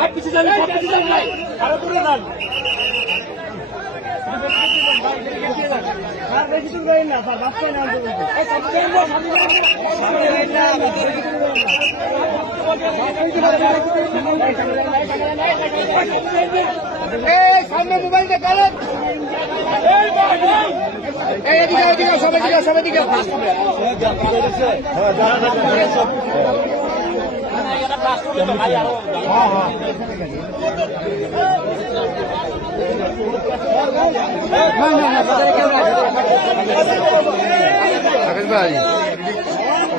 আর পিছিয়ে যান পিছিয়ে যান ভাই আরও দূরে যান না সামনে মোবাইল দেখালেন এদিকে এদিকে সবাই দিকে সবাই দিকে আকাশ ভাই।